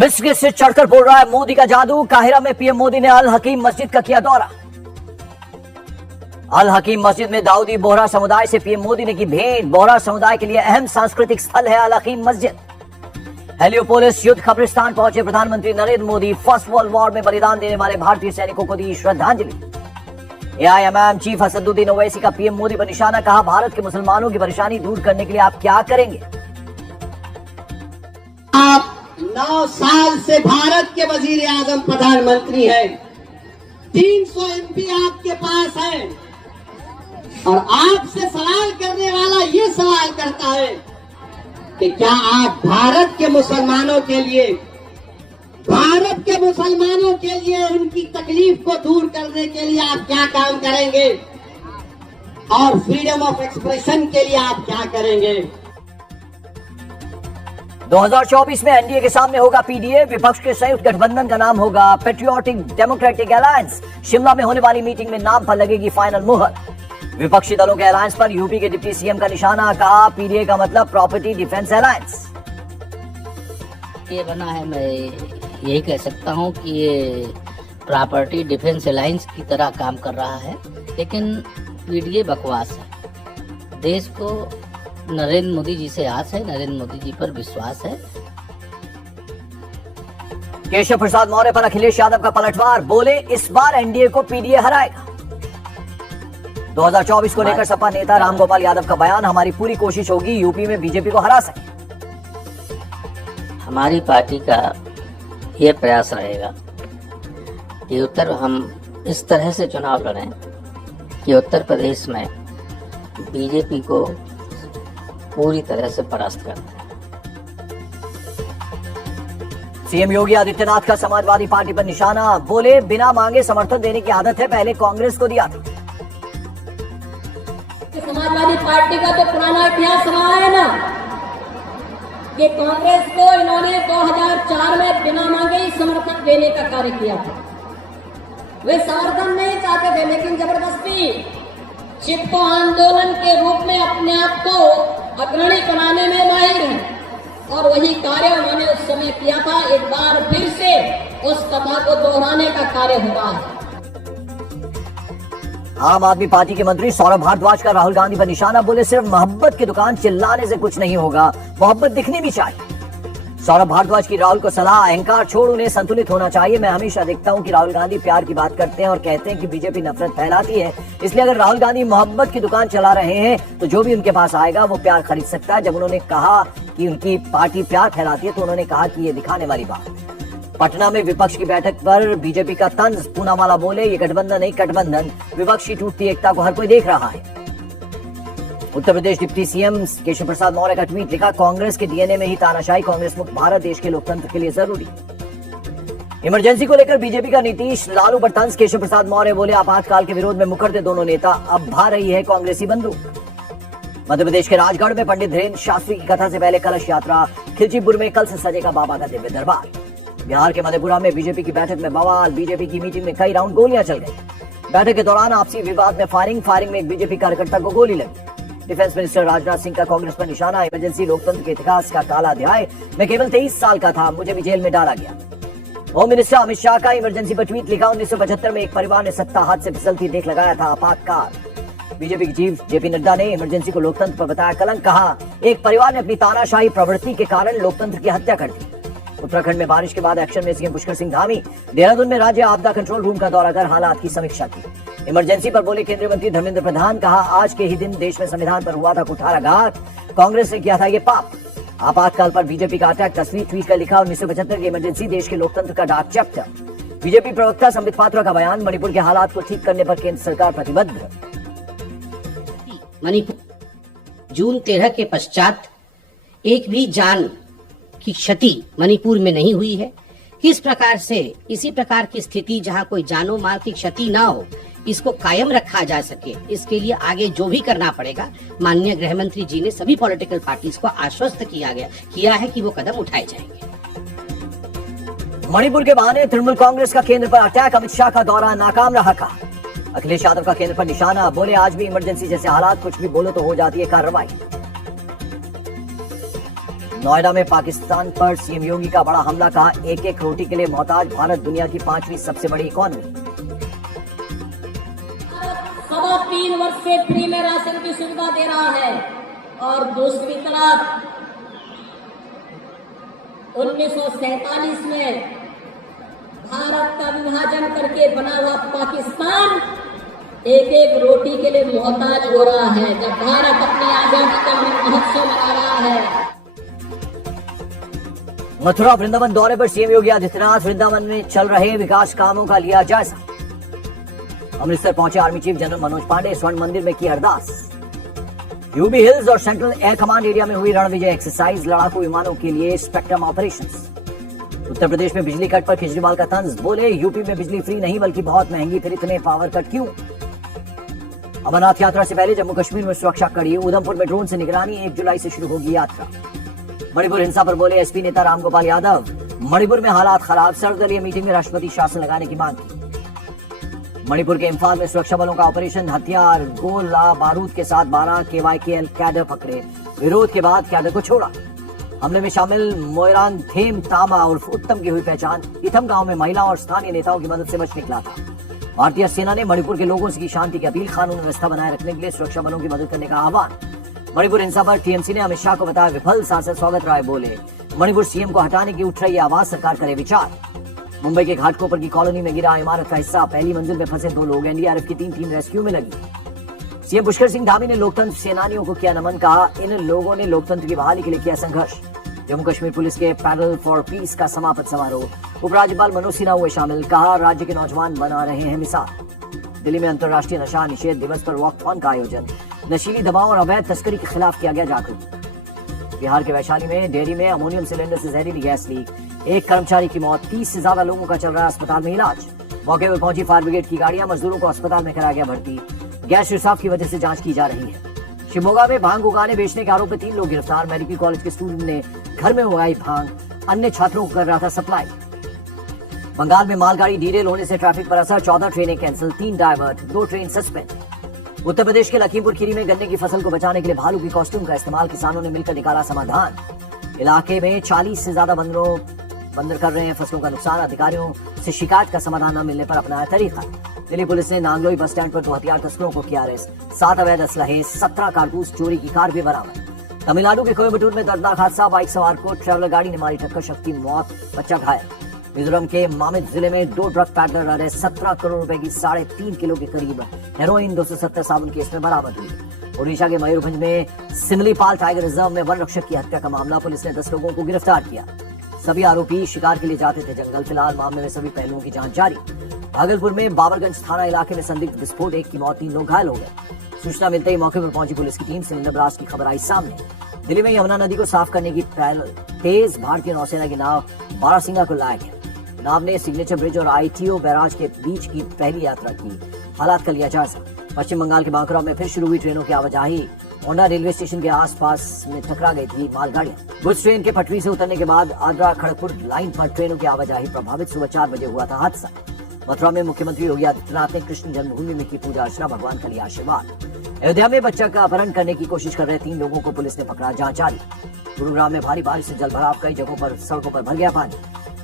मिस्र से चढ़कर बोल रहा है मोदी का जादू। काहिरा में पीएम मोदी ने अल हकीम मस्जिद का किया दौरा। अल हकीम मस्जिद में दाऊदी बोहरा समुदाय से पीएम मोदी ने की भेंट। बोहरा समुदाय के लिए अहम सांस्कृतिक स्थल है अल हकीम मस्जिद। हेलियोपोलिस युद्ध कब्रिस्तान पहुंचे प्रधानमंत्री Narendra Modi. First world war में बलिदान देने वाले भारतीय सैनिकों को दी श्रद्धांजलि। एआईएमआईएम चीफ असदुद्दीन ओवैसी का पीएम मोदी पर निशाना। कहा, भारत के मुसलमानों की परेशानी दूर करने के लिए आप क्या करेंगे? आप 9 साल से भारत के वजीर आजम प्रधानमंत्री हैं। 300 एमपी आपके पास हैं और आपसे सवाल करने वाला ये सवाल करता है कि क्या आप भारत के मुसलमानों के लिए उनकी तकलीफ को दूर करने के लिए आप क्या काम करेंगे और फ्रीडम ऑफ एक्सप्रेशन के लिए आप क्या करेंगे? 2024 में एनडीए के सामने होगा पीडीए। विपक्ष के संयुक्त गठबंधन का नाम होगा पेट्रियोटिक डेमोक्रेटिक अलायंस। शिमला में होने वाली मीटिंग में नाम पर लगेगी फाइनल मुहर। विपक्षी दलों के अलायंस पर यूपी के डिप्टी सीएम का निशाना। कहा, पीडीए का मतलब प्रॉपर्टी डिफेंस अलायंस। ये बना है, मैं यही कह सकता हूँ कि ये प्रॉपर्टी डिफेंस अलायंस की तरह काम कर रहा है, लेकिन पीडीए बकवास है। देश को नरेंद्र मोदी जी से आस है, नरेंद्र मोदी जी पर विश्वास है। केशव प्रसाद मौर्य पर अखिलेश यादव का पलटवार। बोले, इस बार एनडीए को पीडीए हराएगा। 2024 को लेकर सपा नेता रामगोपाल यादव का बयान। हमारी पूरी कोशिश होगी यूपी में बीजेपी को हरा सके। हमारी पार्टी का ये प्रयास रहेगा कि हम इस तरह से चुनाव लड़ें कि उत्तर प्रदेश में बीजेपी को पूरी तरह से परास्त कर दें। सीएम योगी आदित्यनाथ का समाजवादी पार्टी पर निशाना। बोले, बिना मांगे समर्थन देने की आदत है, पहले कांग्रेस को दिया था। समाजवादी पार्टी का तो पुराना इतिहास रहा है ना कि कांग्रेस को इन्होंने 2004 में बिना मांगे ही समर्थन देने का कार्य किया था। वे समर्थन नहीं चाहते थे, लेकिन जबरदस्ती चिपको आंदोलन के रूप में अपने आप को अग्रणी बनाने में माहिर हैं और वही कार्य उन्होंने उस समय किया था। एक बार फिर से उस कथा को दोहराने का कार्य हुआ है। आम आदमी पार्टी के मंत्री सौरभ भारद्वाज का राहुल गांधी पर निशाना। बोले, सिर्फ मोहब्बत की दुकान चिल्लाने से कुछ नहीं होगा, मोहब्बत दिखनी भी चाहिए। सौरभ भारद्वाज की राहुल को सलाह, अहंकार छोड़ उन्हें संतुलित होना चाहिए। मैं हमेशा देखता हूं कि राहुल गांधी प्यार की बात करते हैं और कहते हैं कि बीजेपी नफरत फैलाती है, इसलिए अगर राहुल गांधी मोहब्बत की दुकान चला रहे हैं तो जो भी उनके पास आएगा वो प्यार खरीद सकता है। जब उन्होंने कहा कि उनकी पार्टी प्यार फैलाती है तो उन्होंने कहा कि ये दिखाने वाली बात। पटना में विपक्ष की बैठक पर बीजेपी का तंज। पूनावाला बोले, ये गठबंधन नहीं कटबंधन, विपक्ष की टूटती एकता को हर कोई देख रहा है। उत्तर प्रदेश डिप्टी सीएम केशव प्रसाद मौर्य का ट्वीट लिखा, कांग्रेस के डीएनए में ही तानाशाही, कांग्रेस मुक्त भारत देश के लोकतंत्र के लिए जरूरी। इमरजेंसी को लेकर बीजेपी का नीतीश लालू पर तंज। केशव प्रसाद मौर्य बोले, आपातकाल के विरोध में मुकरते दोनों नेता, अब भा रही है कांग्रेसी बंदूक। मध्य प्रदेश के राजगढ़ में पंडित धीरेन्द्र शास्त्री की कथा से पहले कलश यात्रा। खिलचीपुर में कल से सजेगा बाबा का दिव्य दरबार। बिहार के मधेपुरा में बीजेपी की बैठक में बवाल। बीजेपी की मीटिंग में कई राउंड गोलियां चल गई। बैठक के दौरान आपसी विवाद में फायरिंग में एक बीजेपी कार्यकर्ता को गोली लगी। डिफेंस मिनिस्टर राजनाथ सिंह का कांग्रेस पर निशाना। इमरजेंसी लोकतंत्र के इतिहास का काला अध्याय। मैं केवल 23 साल का था, मुझे भी जेल में डाला गया। होम मिनिस्टर अमित शाह का इमरजेंसी पर ट्वीट लिखा, 1975 में एक परिवार ने सत्ता हाथ से फिसलती देख लगाया था आपातकाल। बीजेपी के चीफ जेपी नड्डा ने इमरजेंसी को लोकतंत्र पर बताया कलंक। कहा, एक परिवार ने अपनी तानाशाही प्रवृत्ति के कारण लोकतंत्र की हत्या कर दी। उत्तराखंड में बारिश के बाद एक्शन में सीएम पुष्कर सिंह धामी। देहरादून में राज्य आपदा कंट्रोल रूम का दौरा कर हालात की समीक्षा की। इमरजेंसी पर बोले केंद्रीय मंत्री धर्मेंद्र प्रधान। कहा, आज के ही दिन देश में संविधान पर हुआ था कुठाराघात, कांग्रेस ने किया था ये पाप। आपातकाल पर बीजेपी का अटैक। तस्वीर ट्वीट कर लिखा, 1975 की इमरजेंसी देश के लोकतंत्र का डार्क चैप्टर। बीजेपी प्रवक्ता संबित पात्रा का बयान। मणिपुर के हालात को ठीक करने पर केंद्र सरकार प्रतिबद्ध। मणिपुर जून 13 के पश्चात एक भी जान की क्षति मणिपुर में नहीं हुई है। किस प्रकार से इसी प्रकार की स्थिति जहां कोई जानो माल की क्षति ना हो, इसको कायम रखा जा सके, इसके लिए आगे जो भी करना पड़ेगा, माननीय गृह मंत्री जी ने सभी पॉलिटिकल पार्टीज को आश्वस्त किया है कि वो कदम उठाए जाएंगे। मणिपुर के बहाने तृणमूल कांग्रेस का केंद्र पर अटैक। अमित शाह का दौरा नाकाम रहा। कहा, अखिलेश यादव का केंद्र पर निशाना। बोले, आज भी इमरजेंसी जैसे हालात, कुछ भी बोलो तो हो जाती है कार्रवाई। नोएडा में पाकिस्तान पर सीएम योगी का बड़ा हमला, कहा एक एक रोटी के लिए मोहताज भारत दुनिया की 5वीं सबसे बड़ी इकॉनमी। 3.25 वर्ष से फ्री में राशन की सुविधा दे रहा है और दूसरी तरफ 1947 में भारत का विभाजन करके बना हुआ पाकिस्तान एक एक रोटी के लिए मोहताज हो रहा है, जब भारत अपनी आजादी का महोत्सव मना रहा है। मथुरा वृंदावन दौरे पर सीएम योगी आदित्यनाथ, वृंदावन में चल रहे विकास कामों का लिया जायजा। अमृतसर पहुंचे army chief general Manoj Pande, Swarna Mandir में की अरदास। यूबी हिल्स और सेंट्रल एयर कमांड एरिया में हुई रणविजय एक्सरसाइज, लड़ाकू विमानों के लिए स्पेक्ट्रम ऑपरेशंस। उत्तर प्रदेश में बिजली कट पर केजरीवाल का तंज, बोले यूपी में बिजली फ्री नहीं बल्कि बहुत महंगी, फिर इतने पावर कट क्यों। अमरनाथ यात्रा से पहले जम्मू कश्मीर में सुरक्षा कड़ी, उधमपुर में ड्रोन से निगरानी, 1 जुलाई से शुरू होगी यात्रा। मणिपुर हिंसा पर बोले एसपी नेता रामगोपाल यादव, मणिपुर में हालात खराब, सर्वदलीय मीटिंग में राष्ट्रपति शासन लगाने की मांग की। मणिपुर के इम्फाल में सुरक्षा बलों का ऑपरेशन, हथियार गोला बारूद के साथ 12 KYKL कैडर पकड़े, विरोध के बाद कैडर को छोड़ा। हमले में शामिल मोयरांग थेम तामा उर्फ उत्तम की हुई पहचान, इथम गांव में महिला और स्थानीय नेताओं की मदद से बच निकला था। भारतीय सेना ने मणिपुर के लोगों से की शांति की अपील, कानून व्यवस्था बनाए रखने के लिए सुरक्षा बलों की मदद करने का आह्वान। मणिपुर हिंसा पर टीएमसी ने अमित शाह को बताया विफल, सांसद स्वागत राय बोले मणिपुर सीएम को हटाने की उठ रही आवाज, सरकार करे विचार। मुंबई के घाटकोपर की कॉलोनी में गिरा इमारत का हिस्सा, पहली मंजिल में फंसे 2 लोग, एनडीआरएफ की 3 टीम रेस्क्यू में लगी। सीएम पुष्कर सिंह धामी ने लोकतंत्र सेनानियों को किया नमन, कहा इन लोगों ने लोकतंत्र की बहाली के लिए किया संघर्ष। जम्मू कश्मीर पुलिस के पैडल फॉर पीस का समापन समारोह, उपराज्यपाल मनोज सिन्हा हुए शामिल, कहा राज्य के नौजवान बना रहे हैं मिसाल। दिल्ली में अंतर्राष्ट्रीय नशा निषेध दिवस पर वॉकथॉन का आयोजन, नशीली दवाओं और अवैध तस्करी के खिलाफ किया गया जागरूक। बिहार के वैशाली में डेयरी में अमोनियम सिलेंडर से जहरीली गैस लीक, 1 कर्मचारी की मौत, 30 से ज्यादा लोगों का चल रहा है अस्पताल में इलाज। मौके पर पहुंची फायर ब्रिगेड की गाड़ियां, मजदूरों को अस्पताल में कराया गया भर्ती, गैस रिसाव की वजह से जांच की जा रही है। शिवमोगा में भांग उगाने बेचने के आरोप में 3 लोग गिरफ्तार, मेडिकल कॉलेज के स्टूडेंट ने घर में उगाई भांग, अन्य छात्रों को कर रहा था सप्लाई। बंगाल में मालगाड़ी डीरेल होने से ट्रैफिक पर असर, 14 ट्रेनें cancel, 3 divert, 2 train suspend. Uttar Pradesh के लखीमपुर खीरी में गन्ने की फसल को बचाने के लिए भालू की कॉस्ट्यूम का इस्तेमाल, किसानों ने मिलकर निकाला समाधान। इलाके में 40 से ज्यादा बंदर कर रहे हैं फसलों का नुकसान, अधिकारियों से शिकायत का समाधान न मिलने पर अपनाया तरीका। दिल्ली पुलिस ने नांगलोई बस स्टैंड पर 2 हथियार तस्करों को किया अरेस्ट, 7 अवैध असलहे, 17 कारतूस, चोरी की कार भी बरामद। तमिलनाडु के कोयम्बटूर में दर्दनाक हादसा, बाइक सवार को ट्रैवलर गाड़ी ने मारी टक्कर, शख्स मौत, बच्चा घायल। मिजोरम के मामित जिले में 2 ड्रग पैडलर अरेस्ट, 17 करोड़ रुपए की 3.5 किलो के करीब हेरोइन, 270 साबुन केस में बरामद हुई। ओडिशा के मयूरभंज में सिमलीपाल टाइगर रिजर्व में वन रक्षक की हत्या का मामला, पुलिस ने 10 लोगों को गिरफ्तार किया। सभी आरोपी शिकार के लिए जाते थे जंगल, फिलहाल मामले में सभी पहलुओं की जांच जारी। भागलपुर में बाबरगंज थाना इलाके में संदिग्ध विस्फोट, 1 की मौत, 3 लोग घायल हो गए। सूचना मिलते ही मौके पर पहुंची पुलिस की टीम, सिलेंडर ब्लास्ट की खबर आई सामने। दिल्ली में यमुना नदी को साफ करने की तेज भारतीय नौसेना की नाव बारासिंगा को लाया गया। नाव ने सिग्नेचर ब्रिज और आईटीओ बैराज के बीच की पहली यात्रा की, हालात का लिया जायजा। पश्चिम बंगाल के बांकुरा में फिर शुरू हुई ट्रेनों की आवाजाही, ओंडा रेलवे स्टेशन के आसपास में टकरा गई थी मालगाड़ियां। गुड्स ट्रेन के पटरी से उतरने के बाद आगरा खड़गपुर लाइन पर ट्रेनों की आवाजाही प्रभावित, सुबह 4 बजे हुआ था हादसा। मथुरा में मुख्यमंत्री योगी आदित्यनाथ ने कृष्ण जन्मभूमि में की पूजा अर्चना, भगवान का लिया आशीर्वाद। अयोध्या में बच्चा का अपहरण करने की कोशिश कर रहे 3 लोगों को पुलिस ने पकड़ा, जांच जारी। गुरुग्राम में भारी बारिश से जल भराव, कई जगहों पर सड़कों पर भर गया पानी।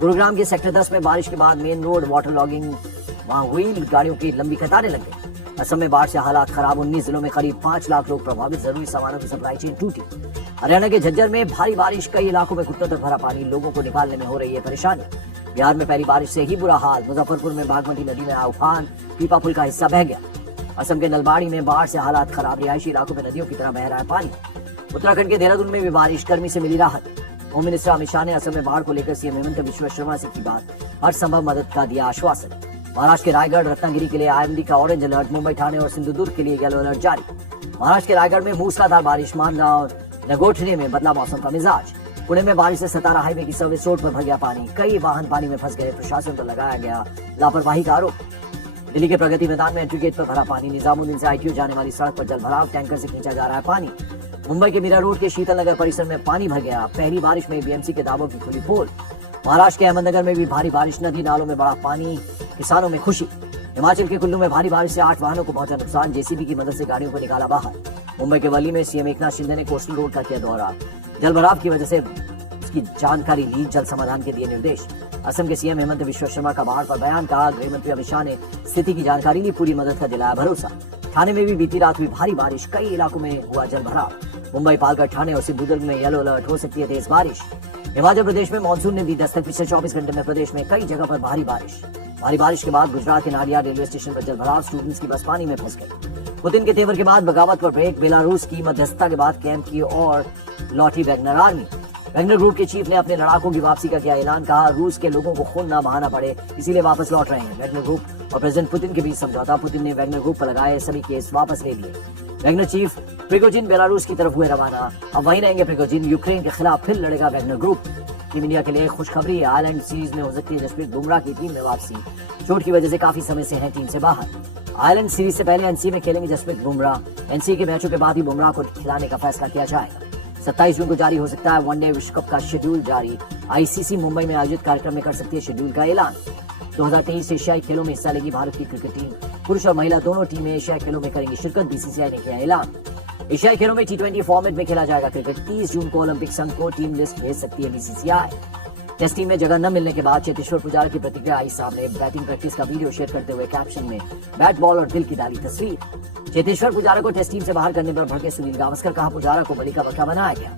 गुरुग्राम के सेक्टर 10 में बारिश के बाद मेन रोड वाटर लॉगिंग, वहां हुई, गाड़ियों की लंबी कतारें लग गई। असम में बाढ़ से हालात खराब, 19 जिलों में करीब 5 लाख लोग प्रभावित, जरूरी सामानों की सप्लाई चेन टूटी। हरियाणा के झज्जर में भारी बारिश, कई इलाकों में घुटनों तक भरा पानी, लोगों को निकालने में हो रही है परेशानी। बिहार में पहली बारिश से ही बुरा हाल, मुजफ्फरपुर में बागमती नदी में आया उफान, पीपा पुल का हिस्सा बह गया। असम के नलबाड़ी में बाढ़ से हालात खराब, रिहायशी इलाकों में नदियों की तरह बह रहा है पानी। उत्तराखंड के देहरादून में भी बारिश, गर्मी से मिली राहत। होम मिनिस्टर अमित शाह ने असम में बाढ़ को लेकर सीएम हेमंत बिश्वा शर्मा से की बात, हर संभव मदद का दिया आश्वासन। महाराष्ट्र के रायगढ़ रत्नागिरी के लिए आईएमडी का ऑरेंज अलर्ट, मुंबई, ठाणे और सिंधुदुर्ग के लिए येलो अलर्ट जारी। महाराष्ट्र के रायगढ़ में मूसलाधार बारिश, मानगांव और नगोठने में बदला मौसम का मिजाज। पुणे में बारिश से सतारा हाईवे की सर्विस रोड पर भर गया पानी, कई वाहन पानी में फंस गए, प्रशासन पर लगाया गया लापरवाही का आरोप। दिल्ली के प्रगति मैदान में एंट्री गेट पर भरा पानी, निजामुद्दीन से आईटीओ जाने वाली सड़क पर जल भराव, टैंकर से खींचा जा रहा है पानी। मुंबई के मीरा रोड के शीतल नगर परिसर में पानी भर गया, पहली बारिश में बीएमसी के दावों की खुली पोल। महाराष्ट्र के अहमदनगर में भी भारी बारिश, नदी नालों में बड़ा पानी, किसानों में खुशी। हिमाचल के कुल्लू में भारी बारिश से 8 वाहनों को पहुंचा नुकसान, जेसीबी की मदद से गाड़ियों को निकाला बाहर। मुंबई के वली में सीएम एकनाथ शिंदे ने कोस्टल रोड का किया दौरा, जलभराव की वजह से इसकी जानकारी ली, जल समाधान के दिए निर्देश। असम के सीएम हेमंत बिश्व शर्मा का बाढ़ पर बयान, कहा गृह मंत्री अमित शाह ने स्थिति की जानकारी ली, पूरी मदद का दिलाया भरोसा। ठाणे में भी बीती रात हुई भारी बारिश, कई इलाकों में हुआ जलभराव। मुंबई, पालघर, ठाणे और सिंधुदुर्ग में येलो अलर्ट, हो सकती है तेज बारिश। हिमाचल प्रदेश में मानसून ने दी दस्तक, पिछले 24 घंटे में प्रदेश में कई जगह पर भारी बारिश के बाद गुजरात के नाडियाड रेलवे स्टेशन पर जलभराव, स्टूडेंट्स की बस पानी में फंस गई। पुतिन के तेवर के बाद बगावत पर ब्रेक, बेलारूस की मध्यस्थता के बाद कैंप की ओर लौटी वैगनर आर्मी। वैगनर ग्रुप के चीफ ने अपने लड़ाकों की वापसी का किया ऐलान, कहा रूस के लोगों को खून न बहाना पड़े, इसीलिए वापस लौट रहे हैं। वैगनर ग्रुप और प्रेसिडेंट पुतिन के बीच समझौता, पुतिन ने वैगनर ग्रुप पर लगाए सभी केस वापस ले लिए। वैगनर चीफ प्रिगोजिन बेलारूस की तरफ हुए रवाना, अब वहीं रहेंगे प्रिगोजिन। यूक्रेन के खिलाफ फिर लड़ेगा वैगनर ग्रुप। टीम इंडिया के लिए खुशखबरी है, आयरलैंड सीरीज में हो सकती है जसप्रीत बुमराह की टीम में वापसी, चोट की वजह से काफी समय से हैं टीम से बाहर। आयरलैंड सीरीज से पहले एनसी में खेलेंगे जसप्रीत बुमराह, एनसी के मैचों के बाद ही बुमराह को खिलाने का फैसला किया जाएगा। 27 जून को जारी हो सकता है वनडे विश्व कप का शेड्यूल जारी, आईसीसी मुंबई में आयोजित कार्यक्रम में कर सकती है शेड्यूल का ऐलान। 2023 एशियाई खेलों में हिस्सा लेगी भारत की क्रिकेट टीम, पुरुष और महिला दोनों टीमें एशियाई खेलों में करेंगी शिरकत, बीसीसीआई ने किया ऐलान। एशियाई खेलों में T20 फॉर्मेट में खेला जाएगा क्रिकेट। 30 जून को ओलंपिक संघ को टीम लिस्ट भेज सकती है बीसीसीआई। टेस्ट टीम में जगह न मिलने के बाद चेतेश्वर पुजारा की प्रतिक्रिया आई सामने, बैटिंग प्रैक्टिस का वीडियो शेयर करते हुए कैप्शन में बैट बॉल और दिल की डाली तस्वीर। चेतेश्वर पुजारा को टेस्ट टीम से बाहर करने पर भड़के सुनील गावस्कर, कहा पुजारा को बलि का बकरा बनाया गया।